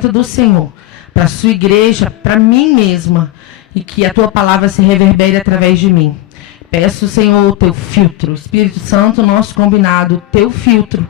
do Senhor, para a sua igreja, para mim mesma, e que a tua palavra se reverbere através de mim. Peço, Senhor, o teu filtro, Espírito Santo, nosso combinado, teu filtro,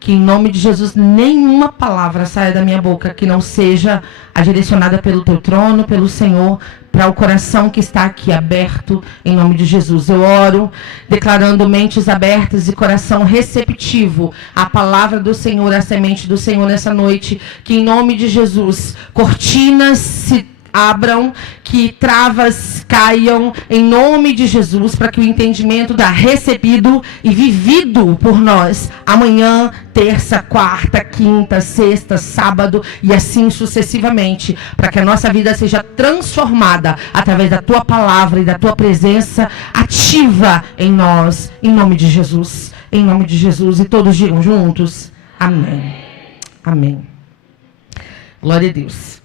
que em nome de Jesus nenhuma palavra saia da minha boca que não seja a direcionada pelo teu trono, pelo Senhor, para o coração que está aqui aberto, em nome de Jesus. Eu oro declarando mentes abertas e coração receptivo à palavra do Senhor, à semente do Senhor nessa noite, que em nome de Jesus cortinas se abram, que travas caiam em nome de Jesus, para que o entendimento da recebido e vivido por nós amanhã, terça, quarta, quinta, sexta, sábado e assim sucessivamente, para que a nossa vida seja transformada através da tua palavra e da tua presença ativa em nós, em nome de Jesus, em nome de Jesus. E todos digam juntos, amém. Amém. Glória a Deus.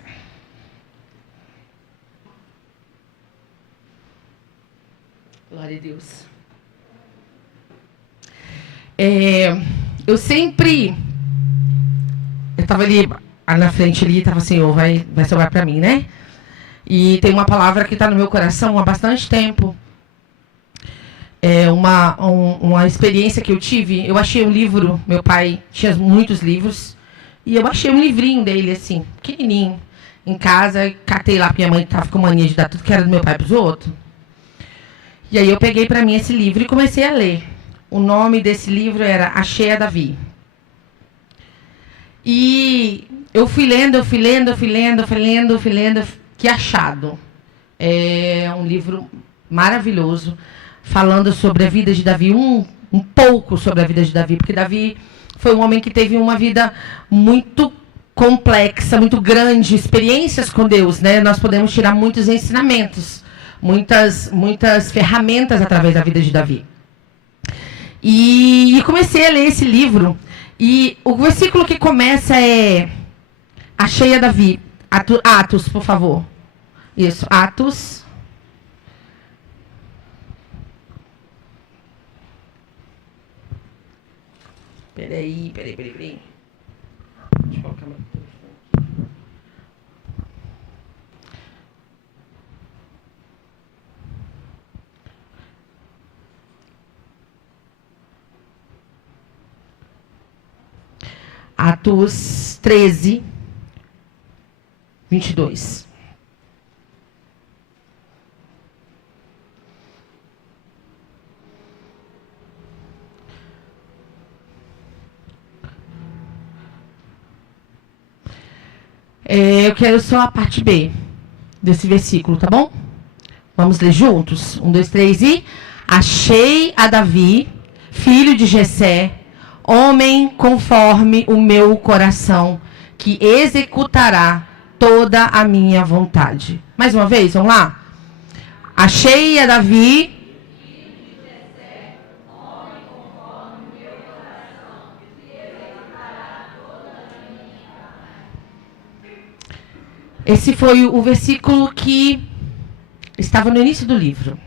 Glória a Deus. Eu estava ali na frente ali, estava assim, vai sobrar para mim, né? E tem uma palavra que está no meu coração há bastante tempo. É uma experiência que eu tive. Eu achei um livro, meu pai tinha muitos livros, e eu achei um livrinho dele, assim, pequenininho, em casa, catei lá, porque minha mãe estava com mania de dar tudo que era do meu pai para os outros. E aí eu peguei para mim esse livro e comecei a ler. O nome desse livro era Achei a Davi. E eu fui lendo, que achado. É um livro maravilhoso, falando sobre a vida de Davi, um pouco sobre a vida de Davi, porque Davi foi um homem que teve uma vida muito complexa, muito grande, experiências com Deus, né? Nós podemos tirar muitos ensinamentos, muitas ferramentas através da vida de Davi. E comecei a ler esse livro, e o versículo que começa é Achei a Davi. Atos, por favor. Isso, Atos. Peraí. Deixa eu colocar meu telefone. Atos 13, 22. Eu quero só a parte B desse versículo, tá bom? Vamos ler juntos? 1, 2, 3 e... Achei a Davi, filho de Jessé, homem conforme o meu coração, que executará toda a minha vontade. Mais uma vez, vamos lá? Achei a Davi, homem conforme o meu coração, que executará toda a minha vontade. Esse foi o versículo que estava no início do livro.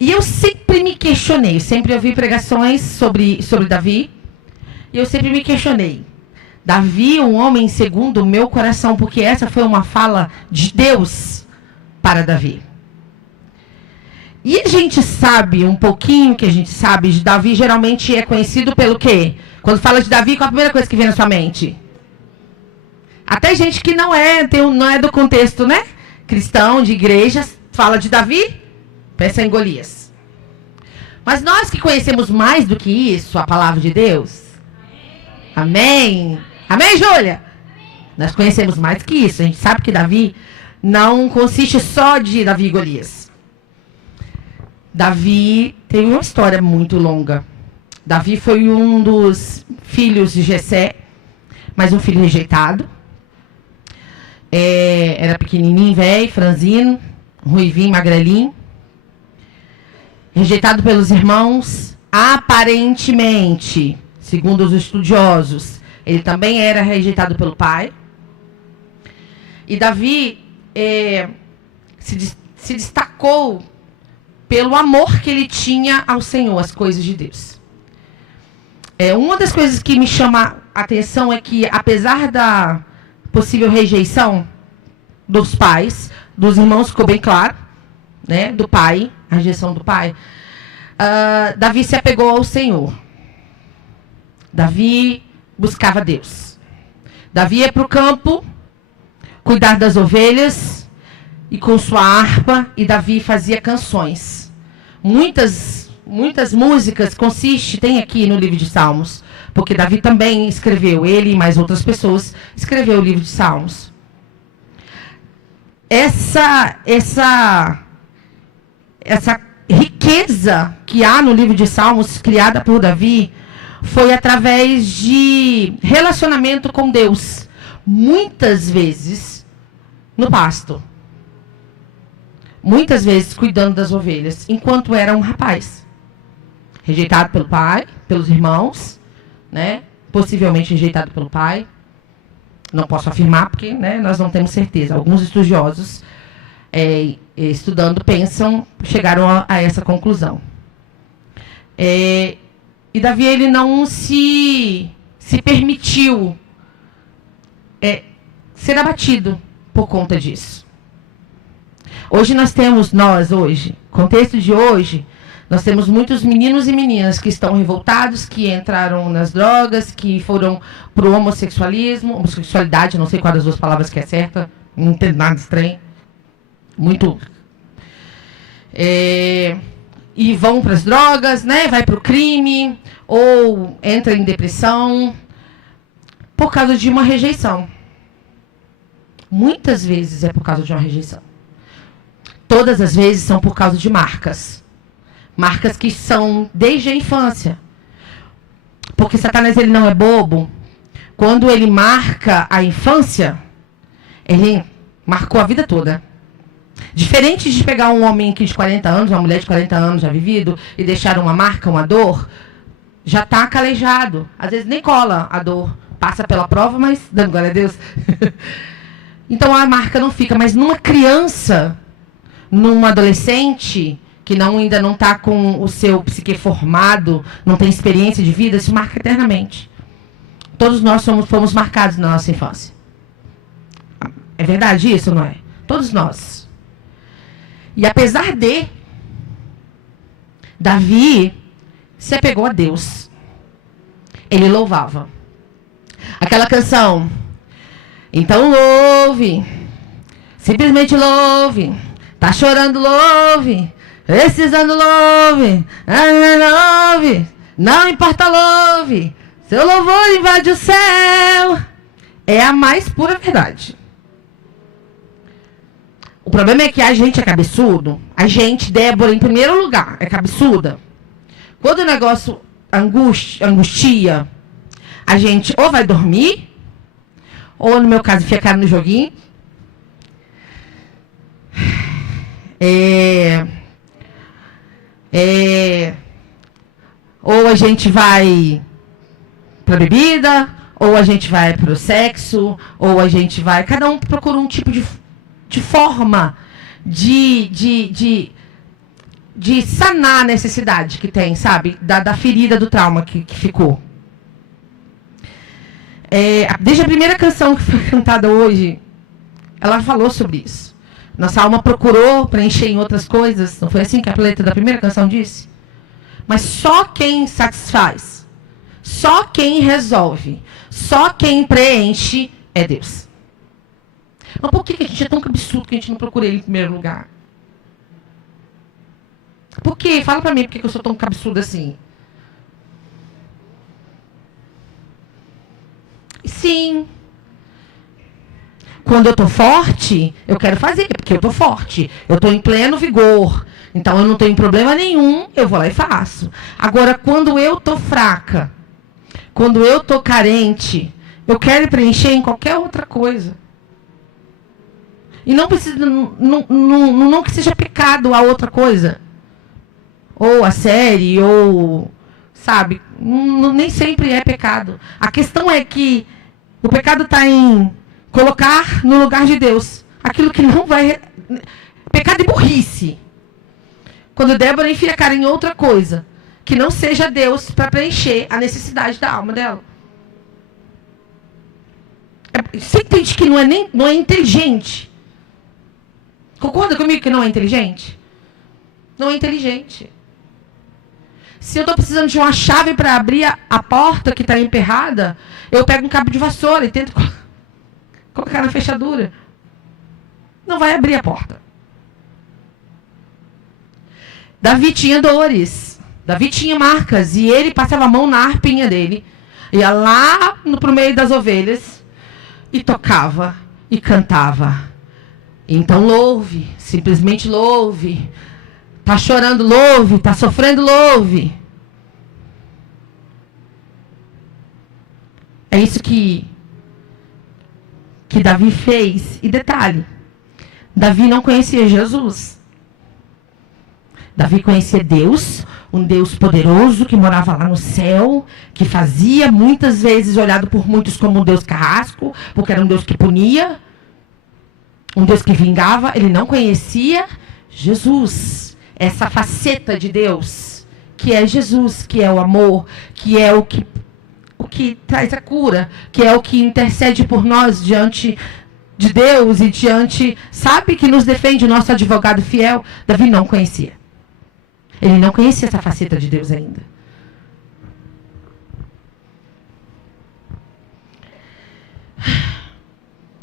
E eu sempre me questionei, sempre ouvi pregações sobre Davi, e eu sempre me questionei. Davi, um homem segundo o meu coração, porque essa foi uma fala de Deus para Davi. E a gente sabe, um pouquinho que a gente sabe, de Davi geralmente é conhecido pelo quê? Quando fala de Davi, qual a primeira coisa que vem na sua mente? Até gente que não é do contexto, né? Cristão, de igrejas, fala de Davi, pensa em Golias. Mas nós que conhecemos mais do que isso, a palavra de Deus. Amém? Amém, Júlia? Nós conhecemos mais que isso. A gente sabe que Davi não consiste só de Davi e Golias. Davi tem uma história muito longa. Davi foi um dos filhos de Jessé, mas um filho rejeitado. Era pequenininho, velho, franzino, ruivinho, magrelinho. Rejeitado pelos irmãos, aparentemente, segundo os estudiosos, ele também era rejeitado pelo pai. E Davi se destacou pelo amor que ele tinha ao Senhor, às coisas de Deus. Uma das coisas que me chama a atenção é que, apesar possível rejeição dos pais, dos irmãos, ficou bem claro, né? Do pai, a rejeição do pai. Davi se apegou ao Senhor. Davi buscava Deus. Davi ia para o campo, cuidar das ovelhas, e com sua harpa, e Davi fazia canções. Muitas músicas tem aqui no livro de Salmos, porque Davi também escreveu, ele e mais outras pessoas, escreveu o livro de Salmos. Essa riqueza que há no livro de Salmos, criada por Davi, foi através de relacionamento com Deus. Muitas vezes no pasto. Muitas vezes cuidando das ovelhas, enquanto era um rapaz. Rejeitado pelo pai, pelos irmãos, né? Possivelmente rejeitado pelo pai. Não posso afirmar porque, né, nós não temos certeza. Alguns estudiosos, estudando, chegaram a essa conclusão. E Davi, ele não se permitiu ser abatido por conta disso. Hoje contexto de hoje, nós temos muitos meninos e meninas que estão revoltados, que entraram nas drogas, que foram para o homossexualidade, não sei qual das duas palavras que é certa, não entendo nada estranho. Muito. E vão para as drogas, né? Vai para o crime, ou entra em depressão, por causa de uma rejeição. Muitas vezes é por causa de uma rejeição. Todas as vezes são por causa de marcas. Marcas que são desde a infância. Porque Satanás, ele não é bobo. Quando ele marca a infância, ele marcou a vida toda. Diferente de pegar um homem aqui de 40 anos, uma mulher de 40 anos já vivido, e deixar uma marca, uma dor, já está calejado. Às vezes nem cola a dor. Passa pela prova, mas dando glória a Deus. Então a marca não fica. Mas numa criança, num adolescente, que ainda não está com o seu psique formado, não tem experiência de vida, se marca eternamente. Todos nós fomos marcados na nossa infância. É verdade isso, não é? Todos nós. E apesar de Davi se apegou a Deus, ele louvava. Aquela canção, então louve, simplesmente louve, tá chorando, louve, precisando, louve, louve, não importa, louve, seu louvor invade o céu. É a mais pura verdade. O problema é que a gente é cabeçudo. A gente, Débora, em primeiro lugar, é cabeçuda. Quando o negócio angustia, a gente ou vai dormir, ou, no meu caso, enfia a cara no joguinho. Ou a gente vai para bebida, ou a gente vai para o sexo, ou a gente vai... Cada um procura um tipo de forma de sanar a necessidade que tem, sabe? Da ferida, do trauma que ficou. Desde a primeira canção que foi cantada hoje, ela falou sobre isso. Nossa alma procurou preencher em outras coisas. Não foi assim que a letra da primeira canção disse? Mas só quem satisfaz, só quem resolve, só quem preenche é Deus. Mas por que a gente é tão absurdo que a gente não procura Ele em primeiro lugar? Por quê? Fala pra mim por que eu sou tão cabeçuda assim. Sim. Quando eu tô forte, eu quero fazer, porque eu tô forte. Eu tô em pleno vigor. Então eu não tenho problema nenhum, eu vou lá e faço. Agora, quando eu tô fraca, quando eu tô carente, eu quero preencher em qualquer outra coisa. E não precisa, não que seja pecado a outra coisa. Ou a série, ou, sabe, nem sempre é pecado. A questão é que o pecado está em colocar no lugar de Deus aquilo que não vai... Pecado e burrice. Quando Débora enfia a cara em outra coisa, que não seja Deus para preencher a necessidade da alma dela. Você entende que não é inteligente? Concorda comigo que não é inteligente? Não é inteligente. Se eu estou precisando de uma chave para abrir a porta que está emperrada, eu pego um cabo de vassoura e tento colocar na fechadura. Não vai abrir a porta. Davi tinha dores. Davi tinha marcas. E ele passava a mão na arpinha dele. Ia lá pro meio das ovelhas e tocava e cantava. Então louve, simplesmente louve. Tá chorando, louve. Tá sofrendo, louve. É isso que Davi fez. E detalhe, Davi não conhecia Jesus. Davi conhecia Deus, um Deus poderoso que morava lá no céu, que fazia muitas vezes olhado por muitos como um Deus carrasco, porque era um Deus que punia, um Deus que vingava. Ele não conhecia Jesus, essa faceta de Deus, que é Jesus, que é o amor, que é o que traz a cura, que é o que intercede por nós diante de Deus e diante, sabe, que nos defende, o nosso advogado fiel. Davi não conhecia. Ele não conhecia essa faceta de Deus ainda.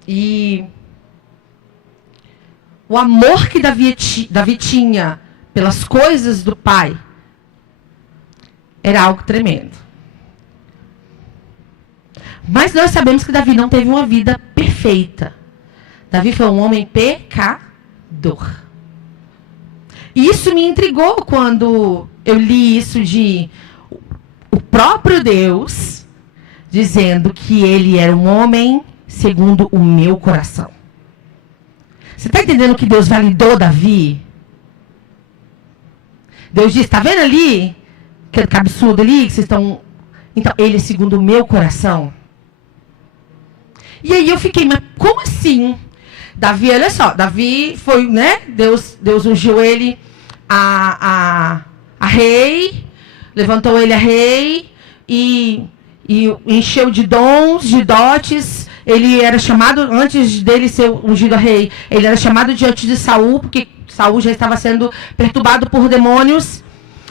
E o amor que Davi tinha pelas coisas do Pai era algo tremendo. Mas nós sabemos que Davi não teve uma vida perfeita. Davi foi um homem pecador. E isso me intrigou quando eu li isso de o próprio Deus dizendo que ele era um homem segundo o meu coração. Você está entendendo que Deus validou Davi? Deus disse, está vendo ali? Que absurdo ali que vocês estão... Então, ele é segundo o meu coração. E aí eu fiquei, mas como assim? Davi, olha só, Davi foi, né? Deus ungiu ele a rei, levantou ele a rei e encheu de dons, de dotes. Ele era chamado, antes dele ser ungido a rei, ele era chamado diante de Saul, porque Saul já estava sendo perturbado por demônios.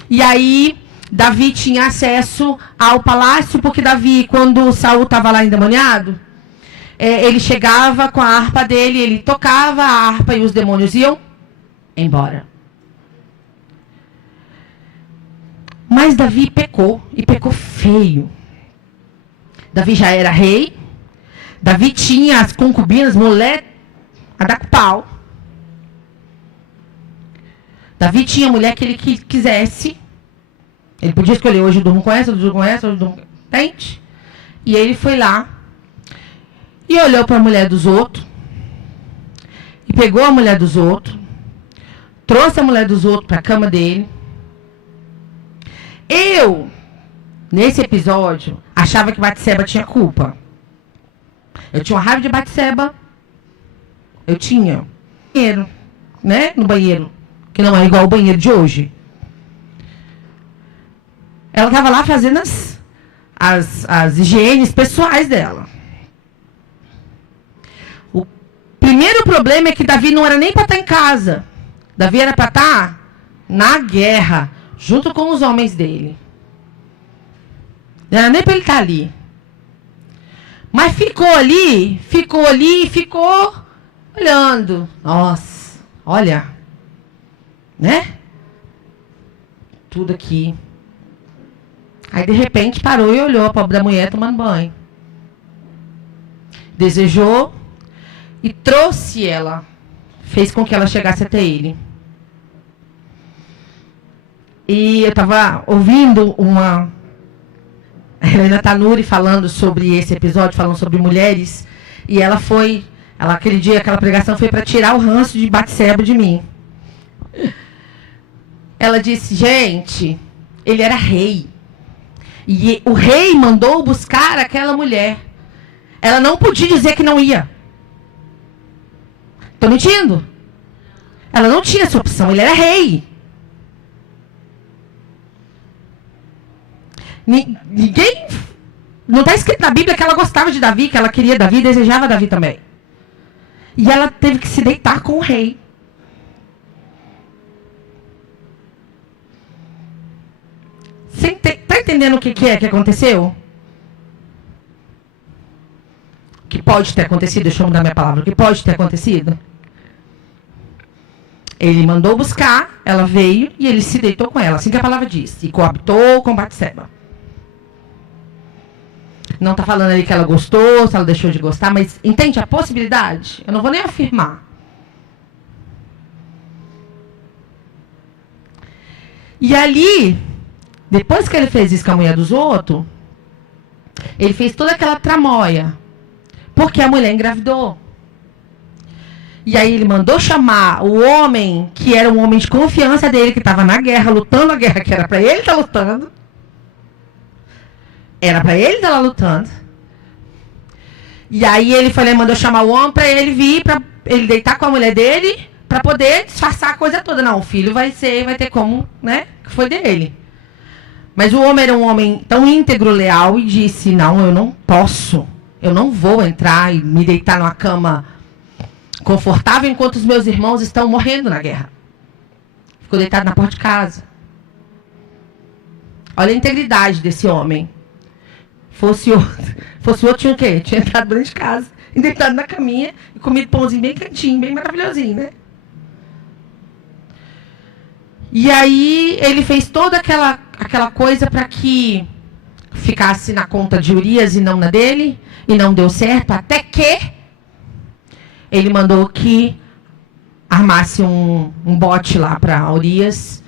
E aí Davi tinha acesso ao palácio, porque Davi, quando Saul estava lá endemoniado, ele chegava com a harpa dele, ele tocava a harpa e os demônios iam embora. Mas Davi pecou, e pecou feio. Davi já era rei, Davi tinha as concubinas, mulher a dar com pau. Davi tinha mulher que ele quisesse. Ele podia escolher, hoje eu durmo com essa, hoje eu durmo com essa, hoje eu durmo com essa. Entende? E ele foi lá e olhou para a mulher dos outros. E pegou a mulher dos outros. Trouxe a mulher dos outros para a cama dele. Eu, nesse episódio, achava que Batseba tinha culpa. Eu tinha uma raiva de Batseba. Eu tinha. Banheiro, né? No banheiro. Que não é igual ao banheiro de hoje. Ela estava lá fazendo as higienes pessoais dela. O primeiro problema é que Davi não era nem para estar em casa. Davi era para estar na guerra, junto com os homens dele. Não era nem para ele estar ali. Mas ficou ali e ficou olhando. Nossa, olha. Né? Tudo aqui. Aí, de repente, parou e olhou a pobre da mulher tomando banho. Desejou e trouxe ela. Fez com que ela chegasse até ele. E eu estava ouvindo uma Helena Tanuri falando sobre esse episódio, falando sobre mulheres. E ela aquele dia, aquela pregação foi para tirar o ranço de Batseba de mim. Ela disse, gente, ele era rei. E o rei mandou buscar aquela mulher. Ela não podia dizer que não ia. Estou mentindo? Ela não tinha essa opção, ele era rei. Ninguém Não está escrito na Bíblia que ela gostava de Davi, que ela queria Davi, desejava Davi também. E ela teve que se deitar com o rei. Você está entendendo o que aconteceu? O que pode ter acontecido? Deixa eu mudar minha palavra. O que pode ter acontecido? Ele mandou buscar, ela veio e ele se deitou com ela. Assim que a palavra diz. E coabitou com Batseba. Não está falando ali que ela gostou, se ela deixou de gostar, mas entende a possibilidade? Eu não vou nem afirmar. E ali, depois que ele fez isso com a mulher dos outros, ele fez toda aquela tramóia. Porque a mulher engravidou. E aí ele mandou chamar o homem, que era um homem de confiança dele, que estava na guerra, lutando a guerra que era para ele estar lutando. Era para ele estar lá lutando. E aí ele foi lá e mandou chamar o homem para ele vir, para ele deitar com a mulher dele, para poder disfarçar a coisa toda. Não, o filho vai ter como, né, que foi dele. Mas o homem era um homem tão íntegro, leal, e disse, não, eu não posso. Eu não vou entrar e me deitar numa cama confortável enquanto os meus irmãos estão morrendo na guerra. Ficou deitado na porta de casa. Olha a integridade desse homem. Fosse outro tinha o quê? Tinha entrado dentro de casa, e deitado na caminha, e comido pãozinho bem quentinho, bem maravilhosinho, né? E aí ele fez toda aquela coisa para que ficasse na conta de Urias e não na dele, e não deu certo, até que ele mandou que armasse um bote lá para Urias,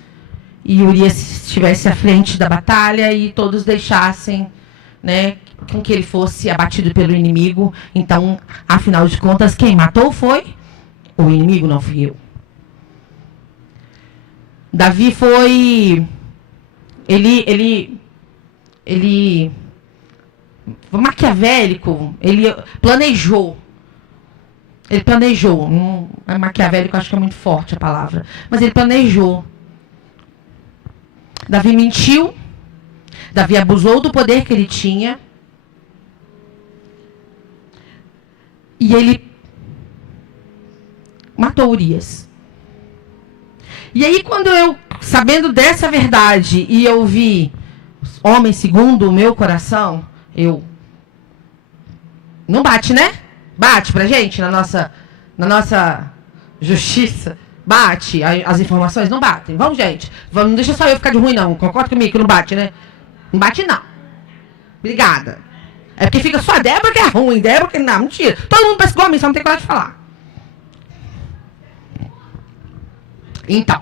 e Urias estivesse à frente da batalha e todos deixassem, né, com que ele fosse abatido pelo inimigo. Então, afinal de contas, quem matou foi o inimigo, não fui eu. Davi foi... Ele maquiavélico, ele planejou. Ele planejou. Não é maquiavélico, acho que é muito forte a palavra. Mas ele planejou. Davi mentiu. Davi abusou do poder que ele tinha. E ele matou Urias. E aí, quando eu, sabendo dessa verdade, e eu vi homem segundo o meu coração, eu... Não bate, né? Bate pra gente na nossa justiça. Bate. As informações não batem. Vamos, gente. Vamos, não deixa só eu ficar de ruim, não. Concorda comigo que não bate, né? Não bate, não. Obrigada. É porque fica só a Débora que é ruim. Débora que não. Mentira. Todo mundo pensa igual a mim, só não tem coragem de falar. Então.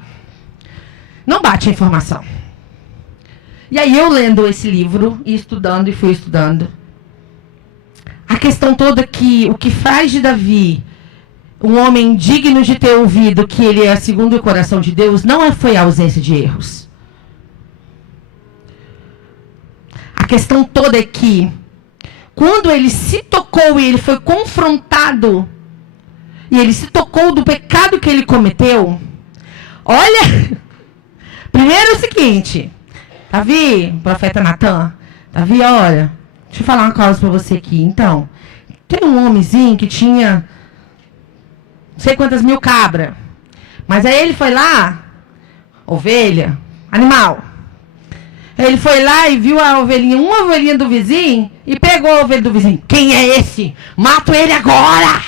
Não bate a informação. E aí eu lendo esse livro e estudando, e fui estudando. A questão toda que o que faz de Davi um homem digno de ter ouvido que ele é segundo o coração de Deus, não foi a ausência de erros. A questão toda é que, quando ele se tocou e ele foi confrontado, e ele se tocou do pecado que ele cometeu, olha, primeiro é o seguinte, Davi, profeta Natan, Davi, olha, deixa eu falar uma coisa para você aqui. Então, tem um homenzinho que tinha não sei quantas mil cabras. Mas aí ele foi lá, ovelha, animal. Ele foi lá e viu a ovelhinha, uma ovelhinha do vizinho, e pegou a ovelha do vizinho. Quem é esse? Mato ele agora!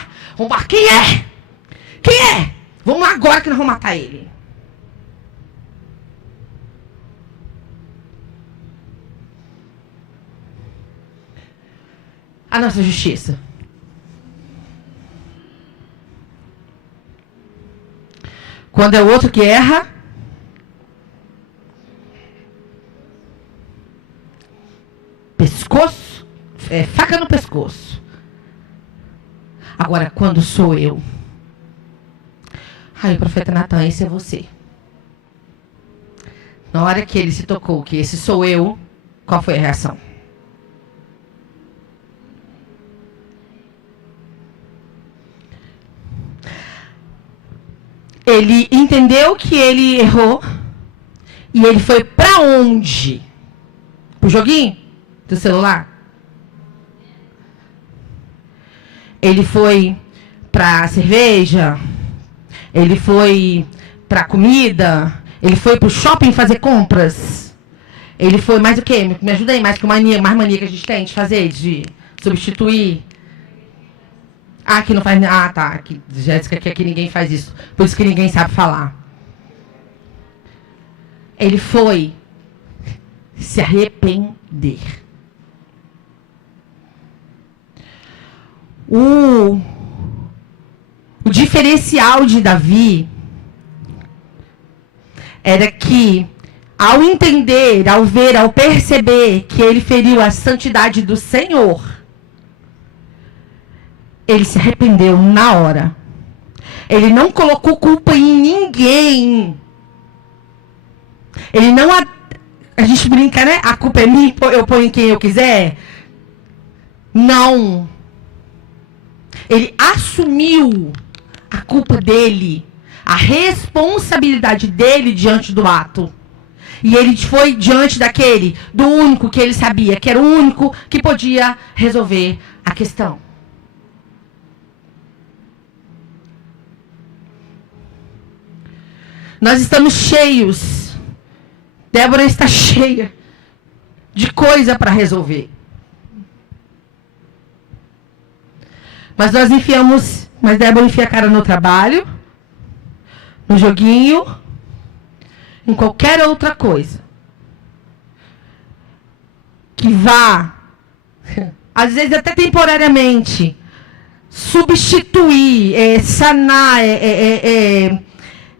Quem é? Quem é? Vamos lá agora que nós vamos matar ele. A nossa justiça. Quando é o outro que erra, pescoço, faca no pescoço. Agora, quando sou eu, aí o profeta Natan, esse é você. Na hora que ele se tocou, que esse sou eu, qual foi a reação? Ele entendeu que ele errou. E ele foi pra onde? Pro joguinho do celular? Ele foi para cerveja, ele foi para comida, ele foi para o shopping fazer compras. Ele foi mais o quê? Me ajuda aí, mais mania que a gente tem de fazer, de substituir. Ah, aqui não faz... Ah, tá. Aqui, Jéssica, que aqui ninguém faz isso. Por isso que ninguém sabe falar. Ele foi se arrepender. O diferencial de Davi era que, ao entender, ao ver, ao perceber que ele feriu a santidade do Senhor, ele se arrependeu na hora. Ele não colocou culpa em ninguém. Ele não... A gente brinca, né? A culpa é minha, eu ponho em quem eu quiser. Não. Ele assumiu a culpa dele, a responsabilidade dele diante do ato. E ele foi diante do único que ele sabia, que era o único que podia resolver a questão. Nós estamos cheios. Débora está cheia de coisa para resolver. Mas Débora enfia a cara no trabalho, no joguinho, em qualquer outra coisa. Que vá, às vezes até temporariamente, substituir, sanar,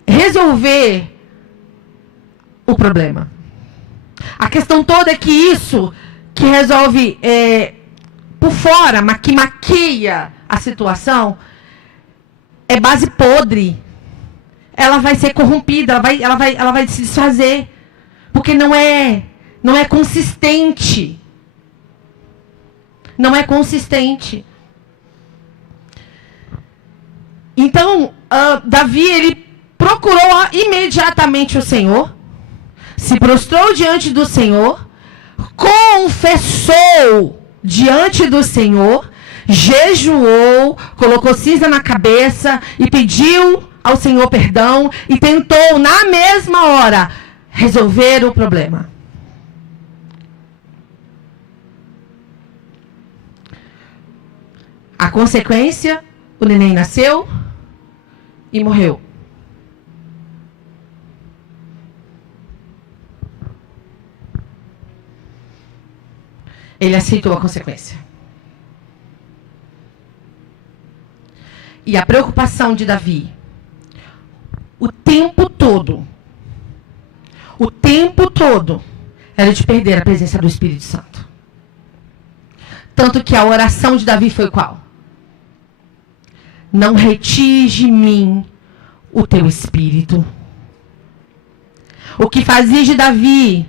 resolver o problema. A questão toda é que isso que resolve por fora, que maquia a situação, é base podre. Ela vai ser corrompida, ela vai se desfazer, porque não é consistente. Não é consistente. Então, Davi, ele procurou imediatamente o Senhor, se prostrou diante do Senhor, confessou diante do Senhor, jejuou, colocou cinza na cabeça e pediu ao Senhor perdão e tentou, na mesma hora, resolver o problema. A consequência, o neném nasceu e morreu. Ele aceitou a consequência. E a preocupação de Davi, o tempo todo, era de perder a presença do Espírito Santo. Tanto que a oração de Davi foi qual? Não retire de mim o teu Espírito. O que fazia de Davi...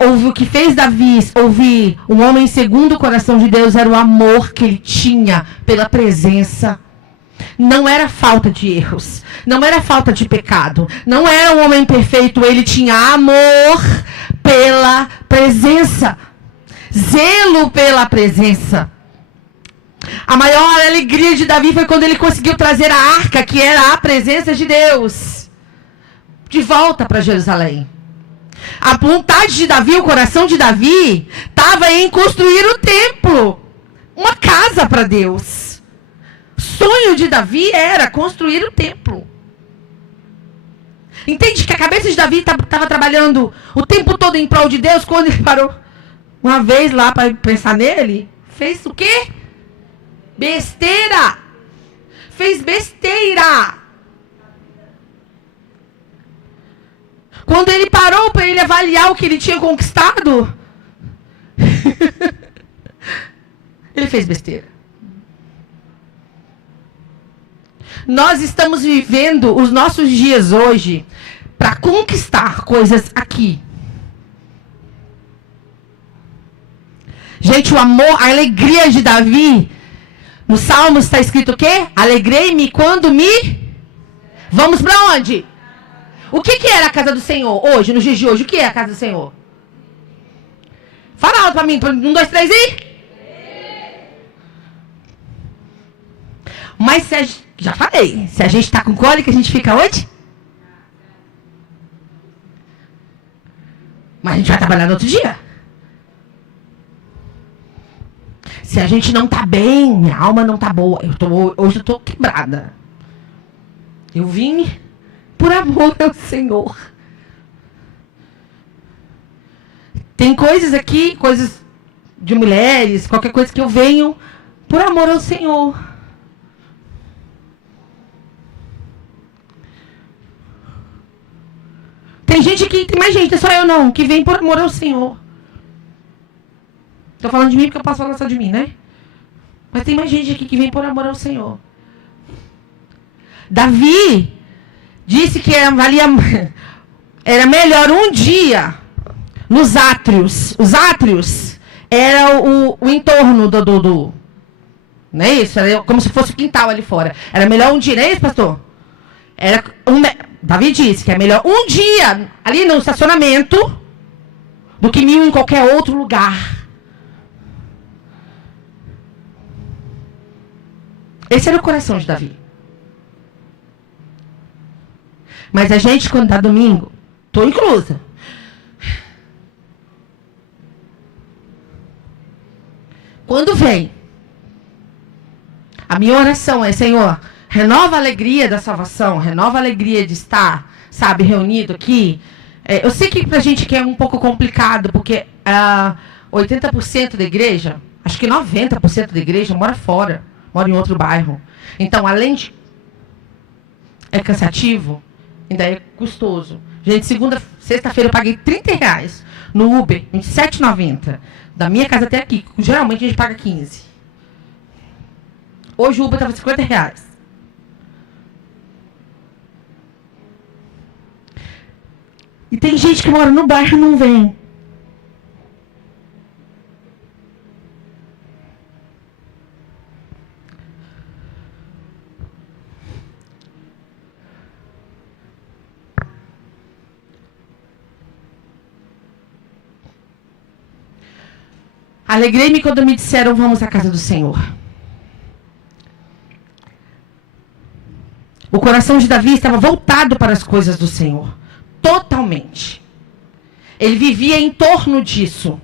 o que fez Davi ouvir um homem segundo o coração de Deus era o amor que ele tinha pela presença. Não era falta de erros, não era falta de pecado, não era um homem perfeito, ele tinha amor pela presença, zelo pela presença. A maior alegria de Davi foi quando ele conseguiu trazer a arca, que era a presença de Deus, de volta para Jerusalém. A vontade de Davi, o coração de Davi, estava em construir o templo, uma casa para Deus. O sonho de Davi era construir o templo. Entende que a cabeça de Davi estava trabalhando o tempo todo em prol de Deus? Quando ele parou uma vez lá para pensar nele, fez o quê? Besteira. Fez besteira. Quando ele parou para ele avaliar o que ele tinha conquistado, ele fez besteira. Nós estamos vivendo os nossos dias hoje para conquistar coisas aqui. Gente, o amor, a alegria de Davi, no Salmos está escrito o quê? Alegrei-me quando me... Vamos para onde? O que era a casa do Senhor hoje, nos dias de hoje? O que é a casa do Senhor? Fala alto para mim. 1, 2, 3 e... Mas já falei, se a gente está com cólica, a gente fica onde? Mas a gente vai trabalhar no outro dia. Se a gente não está bem, minha alma não está boa. Hoje eu estou quebrada. Eu vim por amor ao Senhor. Tem coisas aqui, coisas de mulheres, qualquer coisa que eu venho por amor ao Senhor. Tem gente aqui, tem mais gente, não é só eu não, que vem por amor ao Senhor. Estou falando de mim porque eu posso falar só de mim, né? Mas tem mais gente aqui que vem por amor ao Senhor. Davi disse que era melhor um dia nos átrios. Os átrios era o entorno do não é isso? Era como se fosse o quintal ali fora. Era melhor um dia, não é isso, pastor? Davi disse que é melhor um dia ali no estacionamento do que 1000 em qualquer outro lugar. Esse era o coração de Davi. Mas a gente, quando dá domingo, estou inclusa. Quando vem, a minha oração é, Senhor, renova a alegria da salvação, renova a alegria de estar, sabe, reunido aqui. Eu sei que pra gente que é um pouco complicado, porque 80% da igreja, acho que 90% da igreja mora fora, mora em outro bairro. Então, além de... é cansativo, ainda é custoso. Gente, sexta-feira eu paguei R$30 no Uber, R$27,90. Da minha casa até aqui. Geralmente a gente paga 15. Hoje o Uber estava R$50. E tem gente que mora no bairro e não vem. Alegrei-me quando me disseram, vamos à casa do Senhor. O coração de Davi estava voltado para as coisas do Senhor. Totalmente. Ele vivia em torno disso.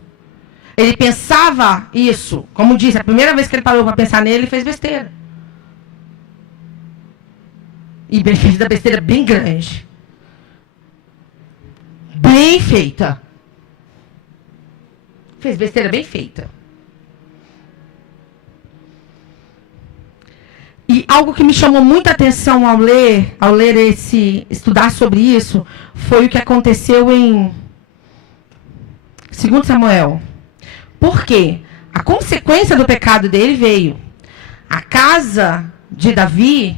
Ele pensava isso. Como disse, a primeira vez que ele parou para pensar nele, ele fez besteira. E fez da besteira bem grande. Bem feita. Fez besteira bem feita. E algo que me chamou muita atenção ao ler estudar sobre isso, foi o que aconteceu em 2 Samuel. Por quê? A consequência do pecado dele veio. A casa de Davi,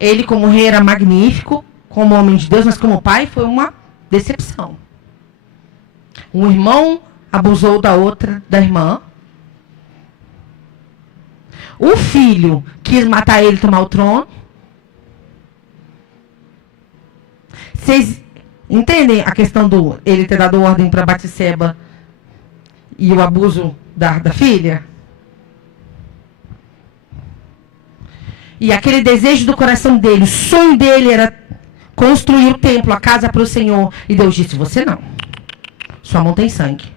ele como rei era magnífico, como homem de Deus, mas como pai foi uma decepção. Um irmão abusou da irmã. O filho quis matar ele e tomar o trono. Vocês entendem a questão do ele ter dado ordem para Batseba e o abuso da filha? E aquele desejo do coração dele, o sonho dele era construir o templo, a casa para o Senhor. E Deus disse, você não. Sua mão tem sangue.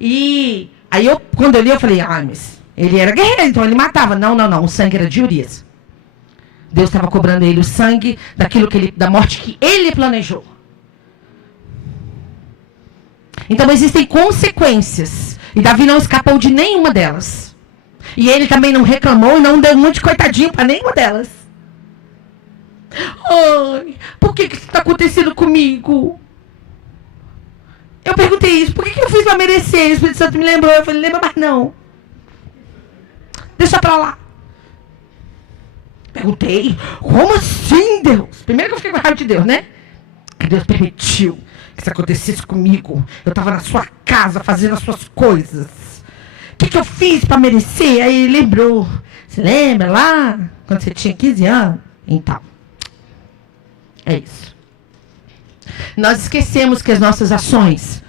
E aí, quando eu li, eu falei, mas ele era guerreiro, então ele matava. Não. O sangue era de Urias. Deus estava cobrando ele o sangue da morte que ele planejou. Então, existem consequências. E Davi não escapou de nenhuma delas. E ele também não reclamou e não deu muito de coitadinho para nenhuma delas. Ai, por que isso está acontecendo comigo? Eu perguntei isso, por que eu fiz para merecer? O Espírito Santo me lembrou, eu falei, lembra mais não. Deixa para lá. Perguntei, como assim, Deus? Primeiro que eu fiquei com raiva de Deus, né? Que Deus permitiu que isso acontecesse comigo. Eu estava na sua casa fazendo as suas coisas. O que eu fiz para merecer? Aí ele lembrou. Você lembra lá, quando você tinha 15 anos? Então, é isso. Nós esquecemos que as nossas ações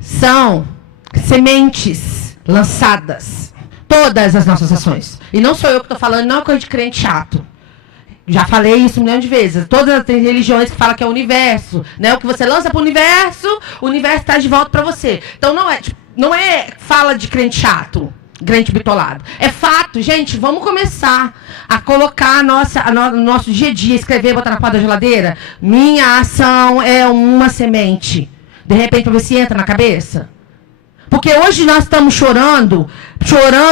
são sementes lançadas Todas as nossas ações. E não sou eu que estou falando, não é coisa de crente chato. Já falei isso um milhão de vezes. Todas as religiões que falam que é o universo, né? O que você lança para o universo traz de volta para você. Então não é fala de crente chato, crente bitolado. É fato, gente. Vamos começar a colocar no nosso dia a dia, escrever, botar na porta da geladeira. Minha ação é uma semente. De repente, para ver se entra na cabeça. Porque hoje nós estamos chorando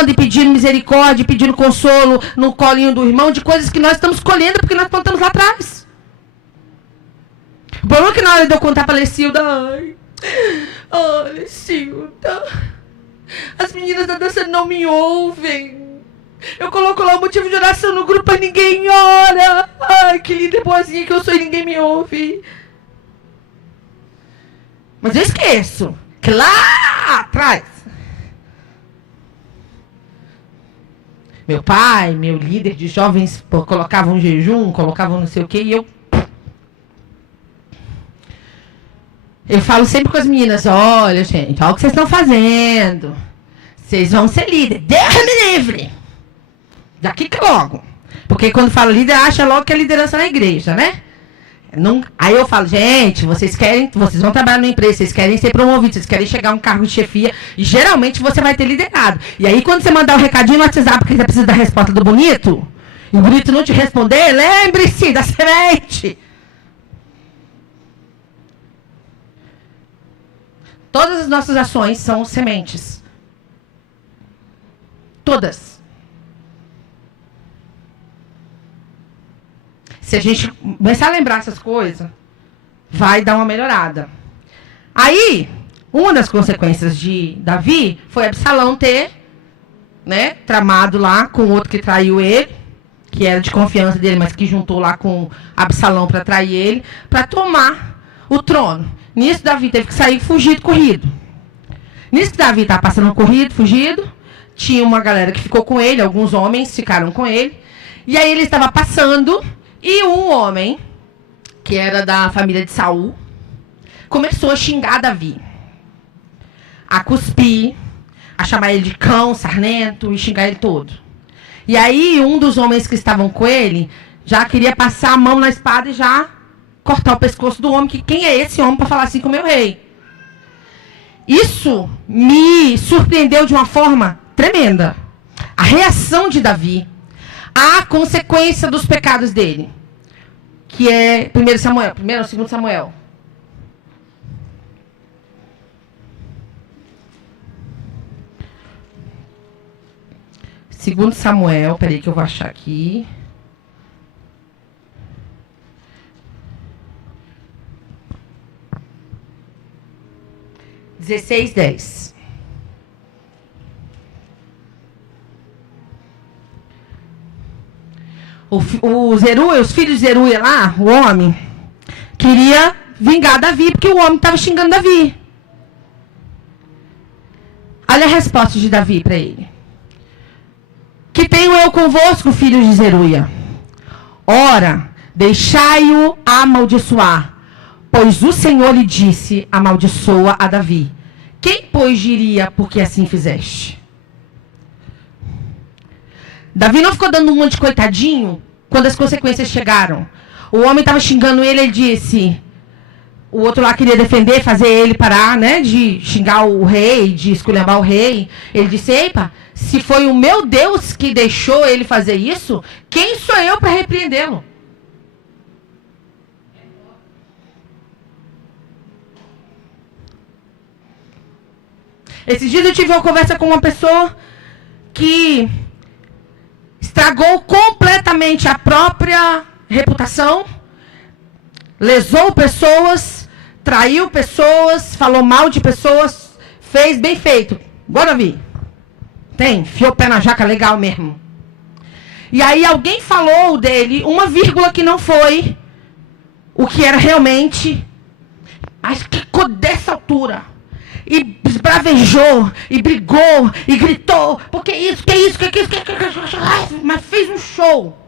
e pedindo misericórdia, pedindo consolo no colinho do irmão, de coisas que nós estamos colhendo porque nós plantamos lá atrás. O problema é que na hora de eu contar para a Lecilda, Lecilda, as meninas da dança não me ouvem. Eu coloco lá o motivo de oração no grupo, mas ninguém ora. Ai, que linda e boazinha que eu sou e ninguém me ouve. Mas eu esqueço que lá atrás, meu pai, meu líder de jovens, colocavam um jejum, colocavam não sei o quê, e eu falo sempre com as meninas, olha, gente, olha o que vocês estão fazendo. Vocês vão ser líder. Deus me livre. Daqui que logo. Porque quando fala líder, acha logo que é liderança na igreja, né? Não, aí eu falo, gente, vocês vão trabalhar numa empresa, vocês querem ser promovidos, vocês querem chegar a um cargo de chefia, e geralmente você vai ter liderado. E aí quando você mandar o recadinho no WhatsApp, porque você precisa da resposta do bonito, e o bonito não te responder, lembre-se da semente. Todas as nossas ações são sementes. Todas. Se a gente começar a lembrar essas coisas, vai dar uma melhorada. Aí, uma das consequências de Davi foi Absalão ter, né, tramado lá com o outro que traiu ele, que era de confiança dele, mas que juntou lá com Absalão para trair ele, para tomar o trono. Nisso, Davi teve que sair fugido, corrido. Nisso que Davi estava passando corrido, fugido, tinha uma galera que ficou com ele, alguns homens ficaram com ele, e aí ele estava passando. E um homem, que era da família de Saul, começou a xingar Davi. A cuspir, a chamar ele de cão, sarnento e xingar ele todo. E aí um dos homens que estavam com ele já queria passar a mão na espada e já cortar o pescoço do homem. Que quem é esse homem para falar assim com o meu rei? Isso me surpreendeu de uma forma tremenda. A reação de Davi. A consequência dos pecados dele, que é 1 Samuel, 1 ou 2 Samuel. Segundo Samuel, peraí que eu vou achar aqui. Dezesseis, 10. Os filhos de Zeruia lá, o homem, queria vingar Davi, porque o homem estava xingando Davi. Olha a resposta de Davi para ele. Que tenho eu convosco, filhos de Zeruia? Ora, deixai-o amaldiçoar, pois o Senhor lhe disse, amaldiçoa a Davi. Quem, pois, diria, porque assim fizeste? Davi não ficou dando um monte de coitadinho quando as consequências chegaram. O homem estava xingando ele, ele disse... O outro lá queria defender, fazer ele parar, né, de xingar o rei, de esculhambar o rei. Ele disse, epa, se foi o meu Deus que deixou ele fazer isso, quem sou eu para repreendê-lo? Esses dias eu tive uma conversa com uma pessoa que estragou completamente a própria reputação, lesou pessoas, traiu pessoas, falou mal de pessoas, fez bem feito. Bora vir. Tem, enfiou o pé na jaca legal mesmo. E aí alguém falou dele uma vírgula que não foi o que era realmente, mas que ficou dessa altura. E esbravejou, e brigou, e gritou, porque isso, que isso, que isso, mas fez um show.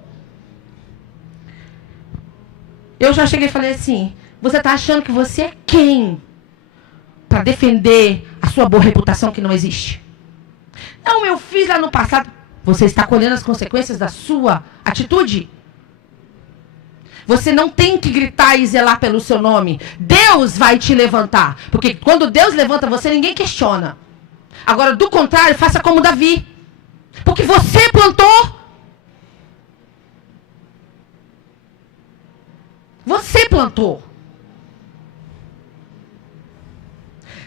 Eu já cheguei e falei assim, você está achando que você é quem? Para defender a sua boa reputação que não existe. Não, eu fiz lá no passado. Você está colhendo as consequências da sua atitude? Você não tem que gritar e zelar pelo seu nome. Deus vai te levantar. Porque quando Deus levanta você, ninguém questiona. Agora, do contrário, faça como Davi. Porque você plantou. Você plantou.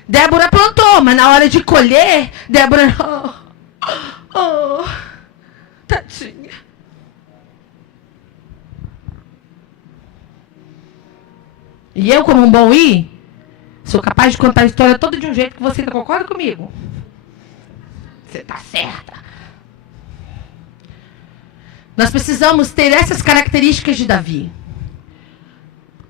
Débora plantou, mas na hora de colher, Débora... tadinha. E eu, como um bom sou capaz de contar a história toda de um jeito que você concorda comigo. Você está certa. Nós precisamos ter essas características de Davi.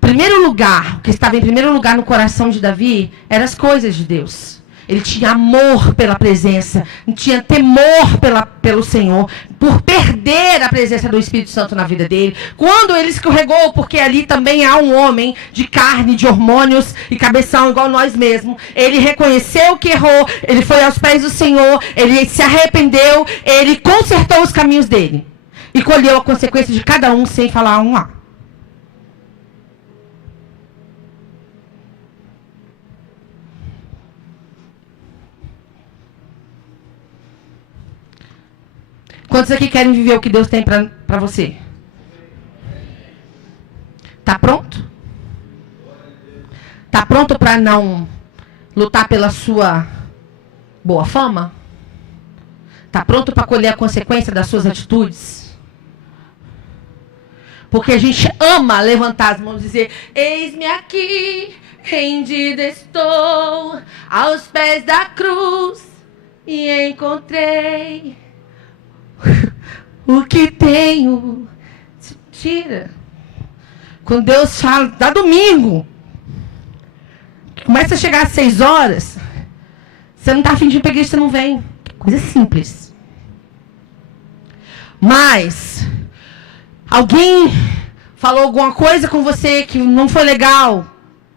Primeiro lugar, o que estava em primeiro lugar no coração de Davi, eram as coisas de Deus. Ele tinha amor pela presença, tinha temor pelo Senhor, por perder a presença do Espírito Santo na vida dele. Quando ele escorregou, porque ali também há um homem de carne, de hormônios e cabeção igual nós mesmos. Ele reconheceu que errou, ele foi aos pés do Senhor, ele se arrependeu, ele consertou os caminhos dele. E colheu a consequência de cada um sem falar um A. Quantos aqui querem viver o que Deus tem para você? Tá pronto? Tá pronto para não lutar pela sua boa fama? Tá pronto para colher a consequência das suas atitudes? Porque a gente ama levantar as mãos e dizer: eis-me aqui, rendida estou, aos pés da cruz, e encontrei o que tenho. Tira. Quando Deus fala, dá domingo, começa a chegar às 6 horas, você não está a fim de pegar, você não vem. Coisa simples. Mas alguém falou alguma coisa com você que não foi legal,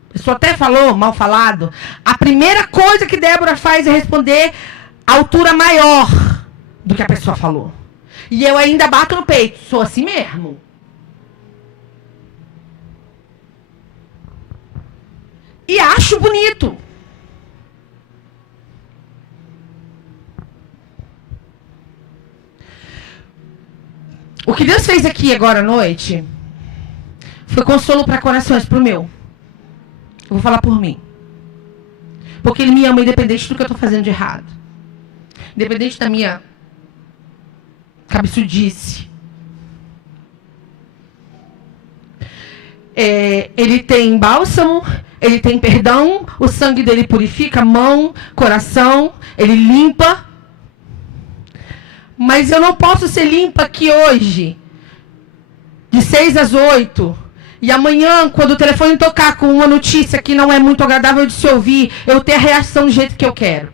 a pessoa até falou, mal falado, a primeira coisa que Débora faz é responder a altura maior do que a pessoa falou. E eu ainda bato no peito, sou assim mesmo. E acho bonito. O que Deus fez aqui agora à noite foi consolo para corações, para o meu. Eu vou falar por mim. Porque Ele me ama independente do que eu estou fazendo de errado. Independente da minha cabeçudice. Ele tem bálsamo, Ele tem perdão, o sangue dele purifica mão, coração, Ele limpa. Mas eu não posso ser limpa aqui hoje, de 6 às 8, e amanhã, quando o telefone tocar com uma notícia que não é muito agradável de se ouvir, eu ter a reação do jeito que eu quero.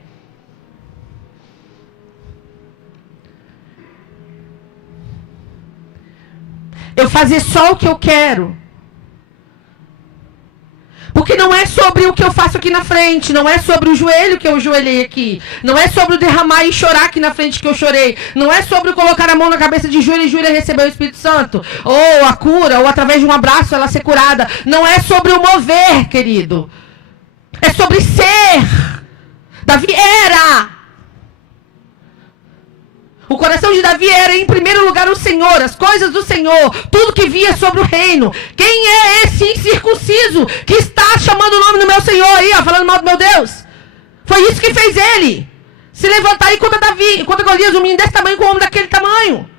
Eu fazer só o que eu quero. Porque não é sobre o que eu faço aqui na frente, não é sobre o joelho que eu joelhei aqui, não é sobre o derramar e chorar aqui na frente que eu chorei, não é sobre o colocar a mão na cabeça de Júlia e Júlia receber o Espírito Santo, ou a cura, ou através de um abraço ela ser curada. Não é sobre o mover, querido. É sobre ser. Davi era. O coração de Davi era, em primeiro lugar, o Senhor, as coisas do Senhor, tudo que via sobre o reino. Quem é esse incircunciso que está chamando o nome do meu Senhor aí, ó, falando mal do meu Deus? Foi isso que fez ele se levantar e contra Davi, contra Golias, um menino desse tamanho com um homem daquele tamanho.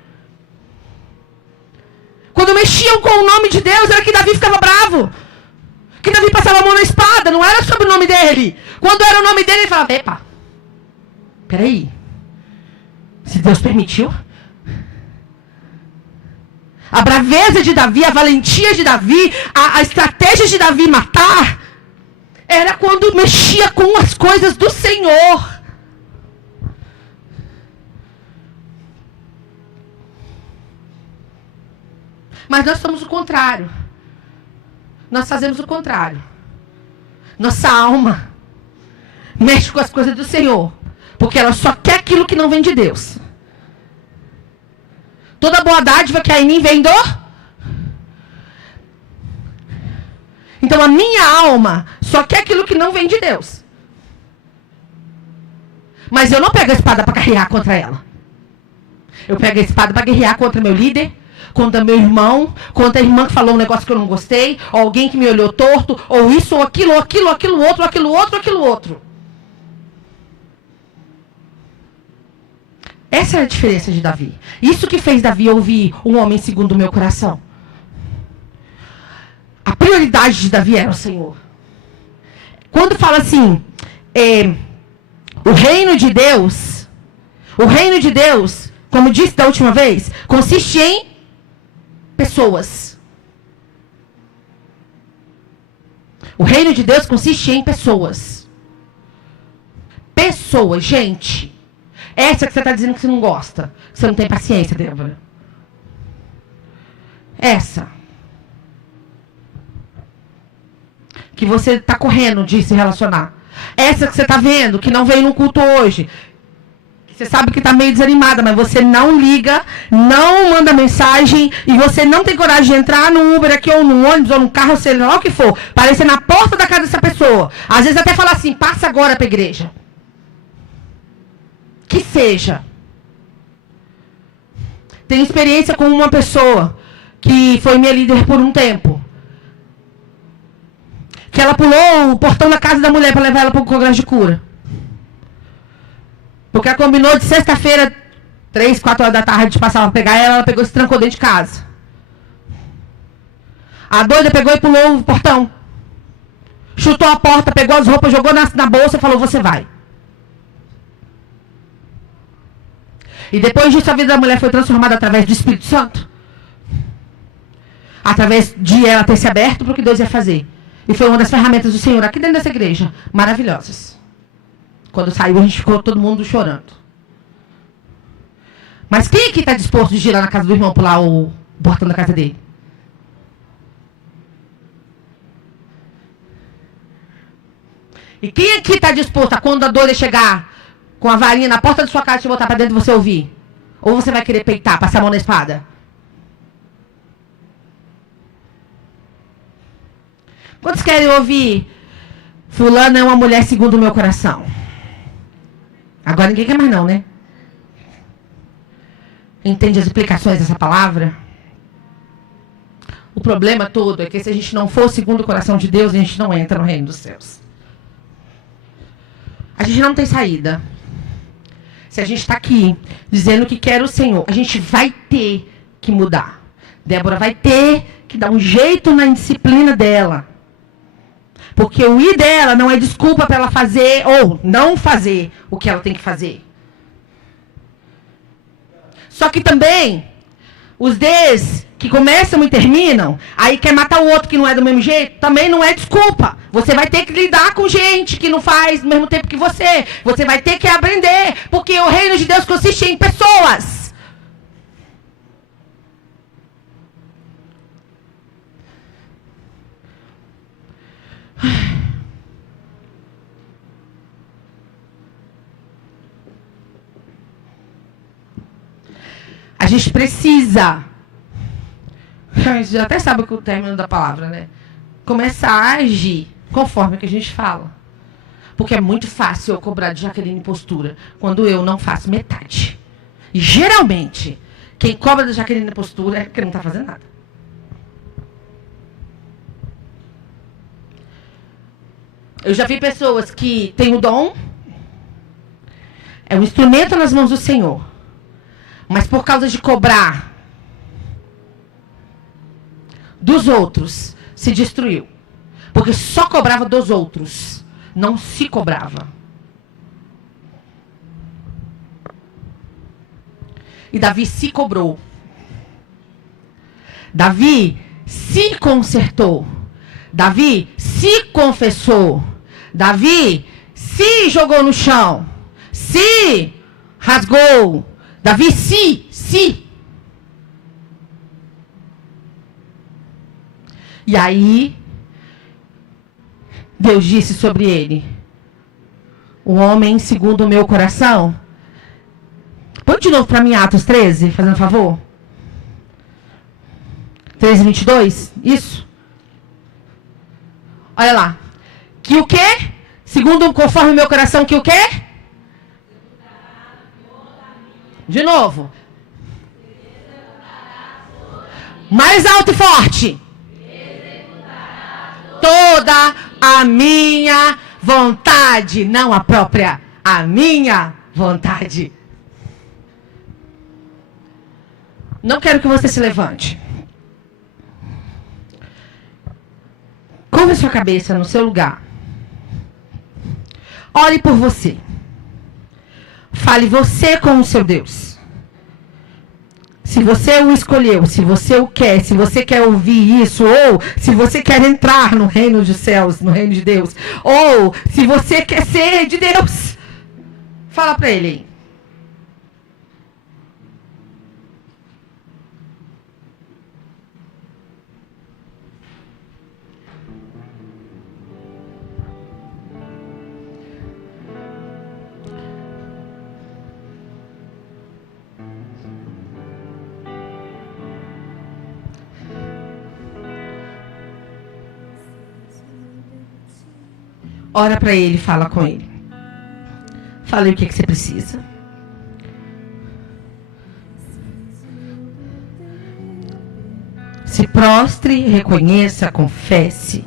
Quando mexiam com o nome de Deus, era que Davi ficava bravo. Que Davi passava a mão na espada, não era sobre o nome dele. Quando era o nome dele, ele falava: epa, peraí. Se Deus permitiu. A braveza de Davi, a valentia de Davi, a estratégia de Davi matar, era quando mexia com as coisas do Senhor. Mas nós somos o contrário. Nós fazemos o contrário. Nossa alma mexe com as coisas do Senhor, Porque ela só quer aquilo que não vem de Deus. Toda boa dádiva que há em mim vem do... Então a minha alma só quer aquilo que não vem de Deus. Mas eu não pego a espada para guerrear contra ela. Eu pego a espada para guerrear contra meu líder, contra meu irmão, contra a irmã que falou um negócio que eu não gostei, ou alguém que me olhou torto, ou isso, ou aquilo, ou aquilo, ou aquilo outro, ou aquilo outro, ou aquilo outro. Essa é a diferença de Davi. Isso que fez Davi ouvir um homem segundo o meu coração. A prioridade de Davi era o Senhor. Quando fala assim, o reino de Deus, como disse da última vez, consiste em pessoas. O reino de Deus consiste em pessoas. Pessoas, gente. Essa que você está dizendo que você não gosta, que você não tem paciência, Débora. Essa. Que você está correndo de se relacionar. Essa que você está vendo, que não veio no culto hoje. Você sabe que está meio desanimada, mas você não liga, não manda mensagem, e você não tem coragem de entrar no Uber aqui, ou no ônibus, ou no carro, seja lá o que for, aparecer na porta da casa dessa pessoa. Às vezes até falar assim, passa agora para a igreja. Que seja. Tenho experiência com uma pessoa que foi minha líder por um tempo. Que ela pulou o portão da casa da mulher para levar ela para o congresso de cura. Porque ela combinou de sexta-feira, 3, 4 horas da tarde, de passar para pegar ela pegou e se trancou dentro de casa. A doida pegou e pulou o portão. Chutou a porta, pegou as roupas, jogou na bolsa e falou, você vai. E depois disso a vida da mulher foi transformada através do Espírito Santo. Através de ela ter se aberto para o que Deus ia fazer. E foi uma das ferramentas do Senhor aqui dentro dessa igreja. Maravilhosas. Quando saiu, a gente ficou todo mundo chorando. Mas quem aqui está disposto de ir lá na casa do irmão, pular o portão da casa dele? E quem aqui está disposto a, quando a doida chegar com a varinha na porta da sua casa, te botar para dentro e você ouvir? Ou você vai querer peitar, passar a mão na espada? Quantos querem ouvir? Fulana é uma mulher segundo o meu coração. Agora ninguém quer mais não, né? Entende as implicações dessa palavra? O problema todo é que se a gente não for segundo o coração de Deus, a gente não entra no reino dos céus. A gente não tem saída. Se a gente está aqui dizendo que quer o Senhor, a gente vai ter que mudar. Débora vai ter que dar um jeito na indisciplina dela. Porque o ir dela não é desculpa para ela fazer ou não fazer o que ela tem que fazer. Só que também, os Ds que começam e terminam, aí quer matar o outro que não é do mesmo jeito, também não é desculpa. Você vai ter que lidar com gente que não faz no mesmo tempo que você. Você vai ter que aprender, porque o reino de Deus consiste em pessoas. A gente precisa, a gente já até sabe o término da palavra, né? Começar a agir conforme o que a gente fala. Porque é muito fácil eu cobrar de Jaqueline postura quando eu não faço metade. E geralmente, quem cobra da Jaqueline postura é porque não está fazendo nada. Eu já vi pessoas que têm o dom, é um instrumento nas mãos do Senhor. Mas por causa de cobrar dos outros, se destruiu. Porque só cobrava dos outros, não se cobrava. E Davi se cobrou. Davi se consertou. Davi se confessou. Davi se jogou no chão. Se rasgou. Davi se. E aí, Deus disse sobre ele: o homem segundo o meu coração. Põe de novo para mim Atos 13, fazendo favor. 13, 22, isso. Olha lá. Que o quê? Segundo, conforme o meu coração, que o quê? De novo. Mais alto e forte. Toda a minha vontade, não a própria, a minha vontade. Não quero que você se levante. Curva sua cabeça no seu lugar. Ore por você. Fale você com o seu Deus. Se você o escolheu, se você o quer, se você quer ouvir isso, ou se você quer entrar no reino dos céus, no reino de Deus, ou se você quer ser de Deus, fala para ele aí. Ora para ele, fala com ele. Fala aí o que você precisa. Se prostre, reconheça, confesse.